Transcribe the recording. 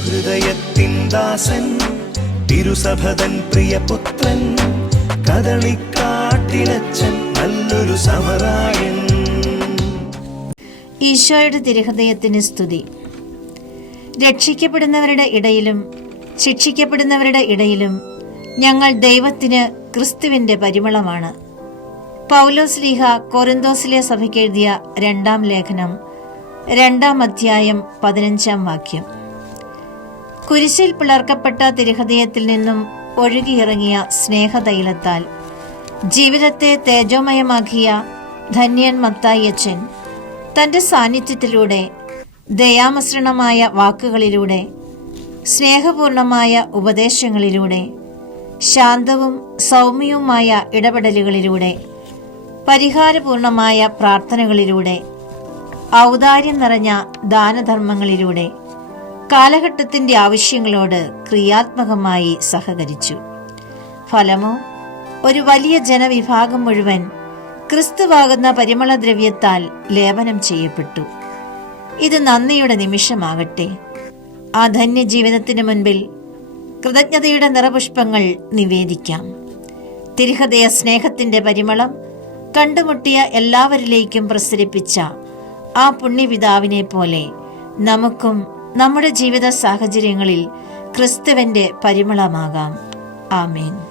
ഹൃദയത്തിൻ ദാസൻ തിരുസഭതൻ പ്രിയപുത്രൻ കദളിക്കാട്ടിലച്ചൻ നല്ലൊരു സമരായൻ. ഈശോയുടെ തിരുഹൃദയത്തിന് സ്തുതി. രക്ഷിക്കപ്പെടുന്നവരുടെ ഇടയിലും ശിക്ഷിക്കപ്പെടുന്നവരുടെ ഇടയിലും ഞങ്ങൾ ദൈവത്തിന് ക്രിസ്തുവിന്റെ പരിമളമാണ്. പൗലോസ് ലീഹ കൊറിന്തോസിലെ സഭയ്ക്കെഴുതിയ രണ്ടാം ലേഖനം രണ്ടാം അധ്യായം പതിനഞ്ചാം വാക്യം. കുരിശിൽ പിളർക്കപ്പെട്ട തിരുഹൃദയത്തിൽ നിന്നും ഒഴുകിയിറങ്ങിയ സ്നേഹതൈലത്താൽ. ജീവിതത്തെ തേജോമയമാക്കിയ ധന്യൻ മത്തായച്ചൻ തന്റെ സാന്നിധ്യത്തിലൂടെ ദയാമസൃണമായ വാക്കുകളിലൂടെ സ്നേഹപൂർണമായ ഉപദേശങ്ങളിലൂടെ ശാന്തവും സൗമ്യവുമായ ഇടപെടലുകളിലൂടെ പരിഹാരപൂർണമായ പ്രാർത്ഥനകളിലൂടെ ഔദാര്യം നിറഞ്ഞ ദാനധർമ്മങ്ങളിലൂടെ കാലഘട്ടത്തിന്റെ ആവശ്യങ്ങളോട് ക്രിയാത്മകമായി സഹകരിച്ചു. ഫലമോ ഒരു വലിയ ജനവിഭാഗം മുഴുവൻ ക്രിസ്തുവാകുന്ന പരിമളദ്രവ്യത്താൽ ലേപനം ചെയ്യപ്പെട്ടു. ഇത് നന്ദിയുടെ നിമിഷമാകട്ടെ. ആ ധന്യജീവിതത്തിന് മുൻപിൽ കൃതജ്ഞതയുടെ നിറപുഷ്പങ്ങൾ നിവേദിക്കാം. തിരുഹൃദയ സ്നേഹത്തിന്റെ പരിമളം കണ്ടുമുട്ടിയ എല്ലാവരിലേക്കും പ്രസരിപ്പിച്ച ആ പുണ്യപിതാവിനെ പോലെ നമുക്കും നമ്മുടെ ജീവിത സാഹചര്യങ്ങളിൽ ക്രിസ്തുവിന്റെ പരിമളമാകാം. ആമേൻ.